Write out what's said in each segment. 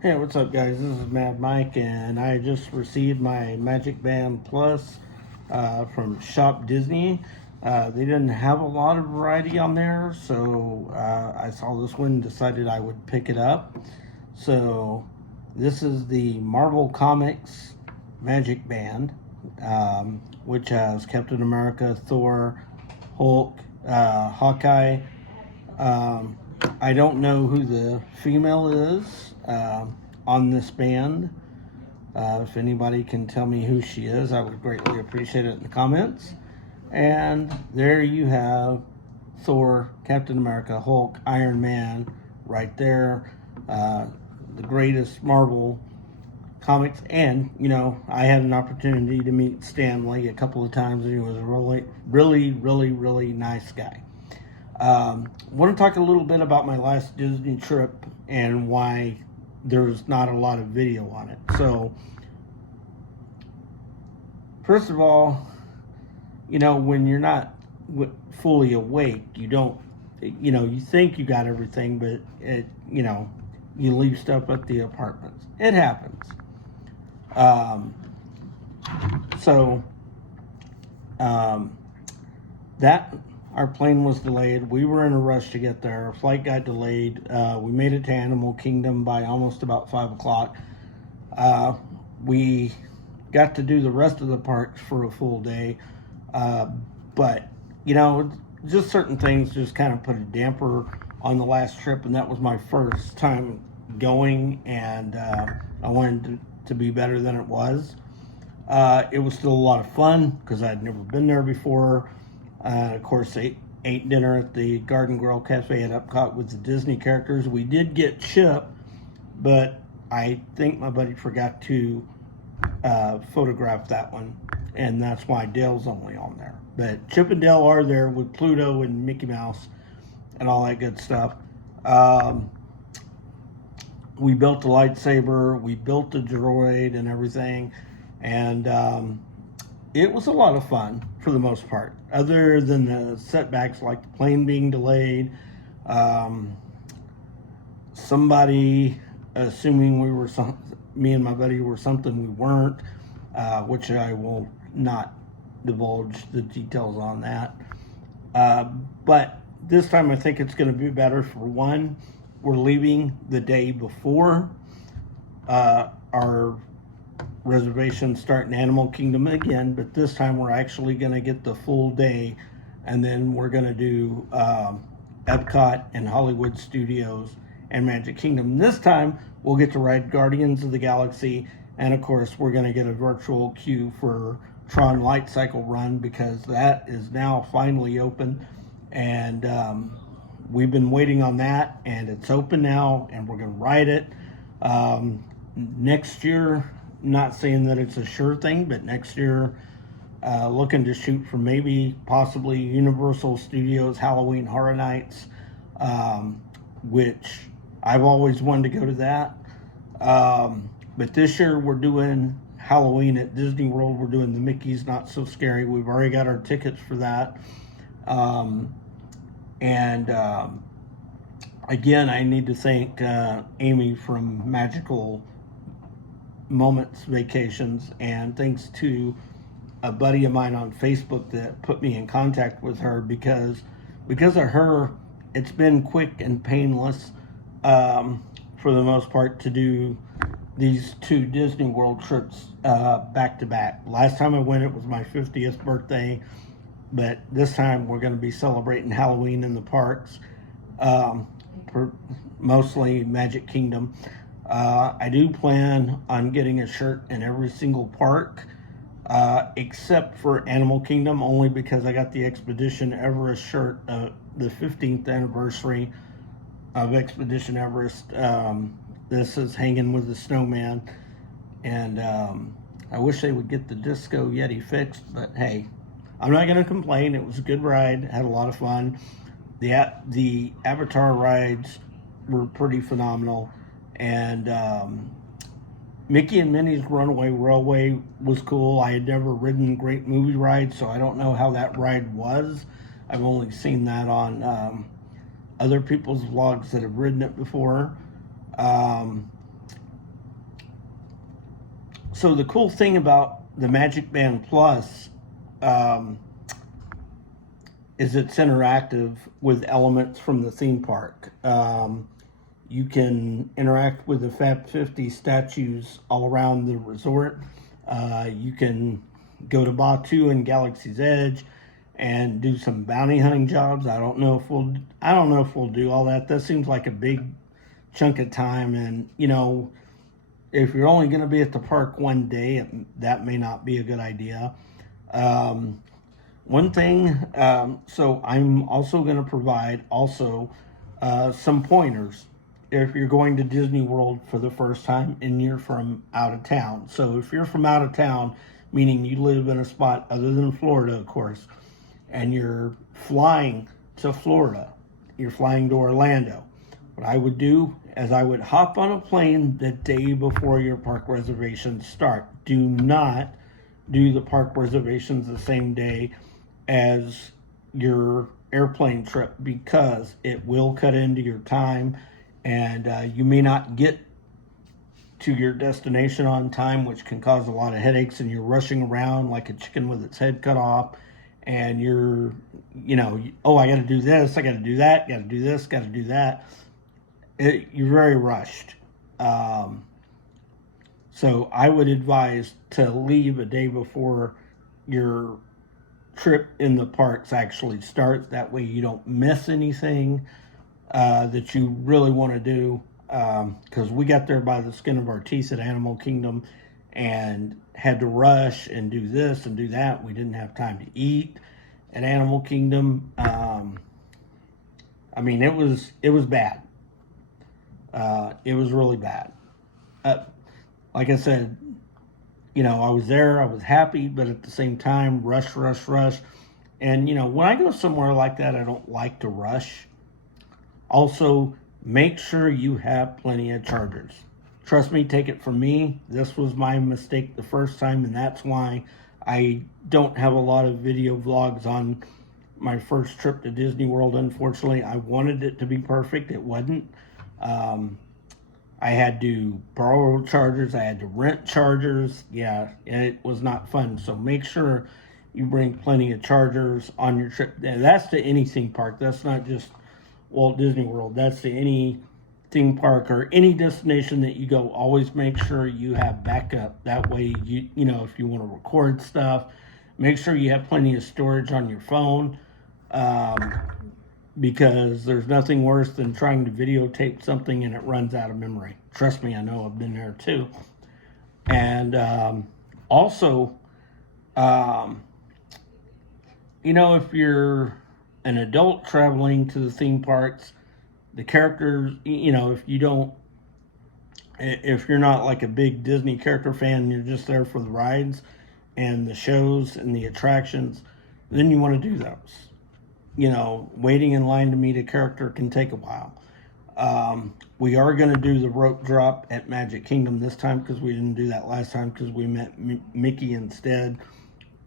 Hey, what's up, guys? This is Mad Mike, and I just received my MagicBand Plus from Shop Disney. They didn't have a lot of variety on there, so I saw this one and decided I would pick it up. So, this is the Marvel Comics Magic Band, which has Captain America, Thor, Hulk, Hawkeye. Um, I don't know who the female is on this band. If anybody can tell me who she is, I would greatly appreciate it in the comments. And there you have Thor, Captain America, Hulk, Iron Man, right there. The greatest Marvel comics. And, I had an opportunity to meet Stan Lee a couple of times, and he was a really nice guy. Want to talk a little bit about my last Disney trip and why there's not a lot of video on it. So, first of all, when you're not fully awake, you don't, you think you got everything, but you leave stuff at the apartments. It happens. Um, so, that our plane was delayed. We were in a rush to get there. Our flight got delayed. We made it to Animal Kingdom by almost about 5 o'clock. We got to do the rest of the parks for a full day. But, just certain things just kind of put a damper on the last trip, and that was my first time going, and I wanted to be better than it was. It was still a lot of fun because I'd never been there before. Of course, ate dinner at the Garden Grill Cafe at Epcot with the Disney characters. We did get Chip, but I think my buddy forgot to photograph that one, and that's why Dale's only on there. But Chip and Dale are there with Pluto and Mickey Mouse and all that good stuff. We built a lightsaber, we built a droid and everything, and it was a lot of fun for the most part, other than the setbacks like the plane being delayed, somebody assuming me and my buddy were something we weren't, which I will not divulge the details on that. But this time I think it's going to be better. For one, we're leaving the day before our reservations start in Animal Kingdom again, but this time we're actually going to get the full day, and then we're going to do Epcot and Hollywood Studios and Magic Kingdom. This time we'll get to ride Guardians of the Galaxy, and of course we're going to get a virtual queue for Tron Light Cycle Run, because that is now finally open, and we've been waiting on that, and it's open now, and we're going to ride it next year. Not saying that it's a sure thing, but next year, looking to shoot for maybe possibly Universal Studios Halloween Horror Nights, which I've always wanted to go to that. But this year we're doing Halloween at Disney World. We're doing the Mickey's Not So Scary. We've already got our tickets for that. Again, I need to thank Amy from Magical Moments Vacations, and thanks to a buddy of mine on Facebook that put me in contact with her, because of her, it's been quick and painless for the most part to do these two Disney World trips back to back. Last time I went, it was my 50th birthday, but this time we're going to be celebrating Halloween in the parks, mostly Magic Kingdom. I do plan on getting a shirt in every single park, except for Animal Kingdom, only because I got the Expedition Everest shirt, the 15th anniversary of Expedition Everest. This is Hanging with the Snowman, and I wish they would get the Disco Yeti fixed, but hey, I'm not going to complain. It was a good ride, had a lot of fun. The Avatar rides were pretty phenomenal. And Mickey and Minnie's Runaway Railway was cool. I had never ridden Great Movie Ride, so I don't know how that ride was. I've only seen that on other people's vlogs that have ridden it before. So the cool thing about the MagicBand Plus um, is it's interactive with elements from the theme park. You can interact with the Fab 50 statues all around the resort. You can go to Batu and Galaxy's Edge and do some bounty hunting jobs. I don't know if we'll do all that. That seems like a big chunk of time, and if you're only going to be at the park one day, that may not be a good idea. Um, One thing, so I'm also going to provide some pointers if you're going to Disney World for the first time and you're from out of town. So if you're from out of town, meaning you live in a spot other than Florida, of course, and you're flying to Florida, you're flying to Orlando, what I would do is I would hop on a plane the day before your park reservations start. Do not do the park reservations the same day as your airplane trip, because it will cut into your time, and you may not get to your destination on time, which can cause a lot of headaches, and you're rushing around like a chicken with its head cut off, and oh, I got to do this, I got to do that, got to do this, got to do that. You're very rushed. So I would advise to leave a day before your trip in the parks actually starts. That way you don't miss anything that you really want to do. Because we got there by the skin of our teeth at Animal Kingdom and had to rush and do this and do that. We didn't have time to eat at Animal Kingdom. I mean, it was bad. It was really bad. Like I said, I was there, I was happy, but at the same time, rush, rush, rush. And, when I go somewhere like that, I don't like to rush. Also, make sure you have plenty of chargers. Trust me, take it from me. This was my mistake the first time, and that's why I don't have a lot of video vlogs on my first trip to Disney World, unfortunately. I wanted it to be perfect. It wasn't. I had to borrow chargers. I had to rent chargers. Yeah, it was not fun. So make sure you bring plenty of chargers on your trip. That's to any theme park. That's not just Walt Disney World. That's to any theme park or any destination that you go. Always make sure you have backup. That way, if you want to record stuff, make sure you have plenty of storage on your phone. Because there's nothing worse than trying to videotape something and it runs out of memory. Trust me, I know, I've been there too. And also, if you're an adult traveling to the theme parks, the characters, if you're not like a big Disney character fan, you're just there for the rides and the shows and the attractions, then you want to do those. Waiting in line to meet a character can take a while. We are going to do the rope drop at Magic Kingdom this time, because we didn't do that last time because we met Mickey instead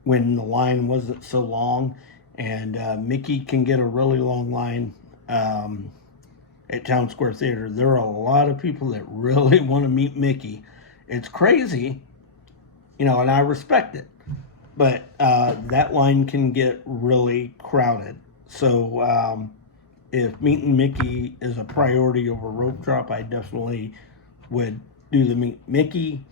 when the line wasn't so long. And Mickey can get a really long line at Town Square Theater. There are a lot of people that really want to meet Mickey. It's crazy, and I respect it. But that line can get really crowded. So if meeting Mickey is a priority over rope drop, I definitely would do the meet Mickey.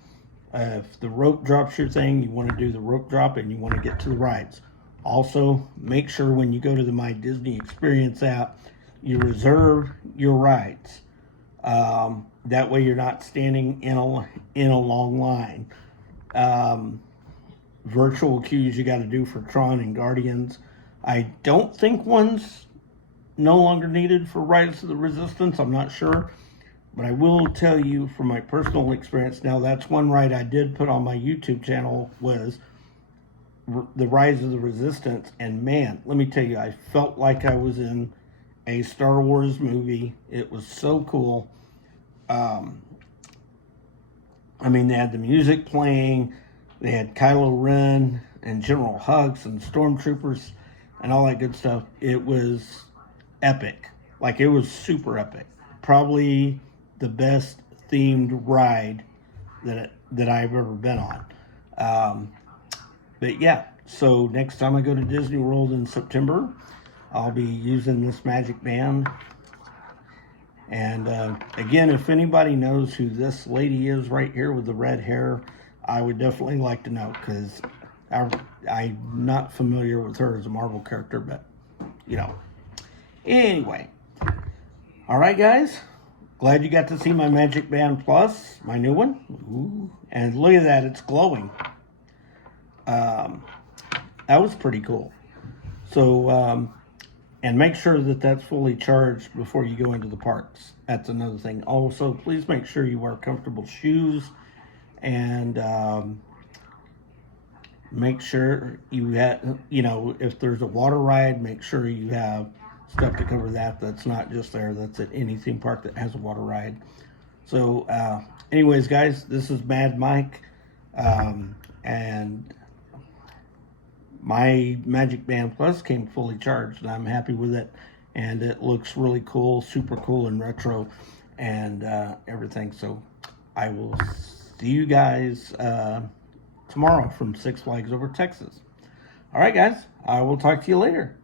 If the rope drop's your thing, you want to do the rope drop and you want to get to the rides. Also, make sure when you go to the My Disney Experience app, you reserve your rides. That way you're not standing in a long line. Virtual queues you got to do for Tron and Guardians. I don't think one's no longer needed for Rise of the Resistance. I'm not sure. But I will tell you from my personal experience, now that's one ride I did put on my YouTube channel, was the Rise of the Resistance. And man, let me tell you, I felt like I was in a Star Wars movie. It was so cool. They had the music playing. They had Kylo Ren and General Hux and stormtroopers and all that good stuff. It was epic. Like, it was super epic. Probably the best themed ride that that I've ever been on. But yeah, so next time I go to Disney World in September, I'll be using this Magic Band. And again, if anybody knows who this lady is right here with the red hair, I would definitely like to know, because I'm not familiar with her as a Marvel character, but you know. Anyway, all right, guys. Glad you got to see my Magic Band Plus, my new one. Ooh. And look at that, it's glowing. That was pretty cool. So, and make sure that that's fully charged before you go into the parks. That's another thing. Also, please make sure you wear comfortable shoes, and make sure you have, you know, if there's a water ride, make sure you have stuff to cover that. That's not just there. That's at any theme park that has a water ride. So, anyways, guys, this is Mad Mike, and my Magic Band Plus came fully charged, and I'm happy with it. And it looks really cool, super cool and retro, and everything. So, I will see you guys tomorrow from Six Flags Over Texas. All right, guys, I will talk to you later.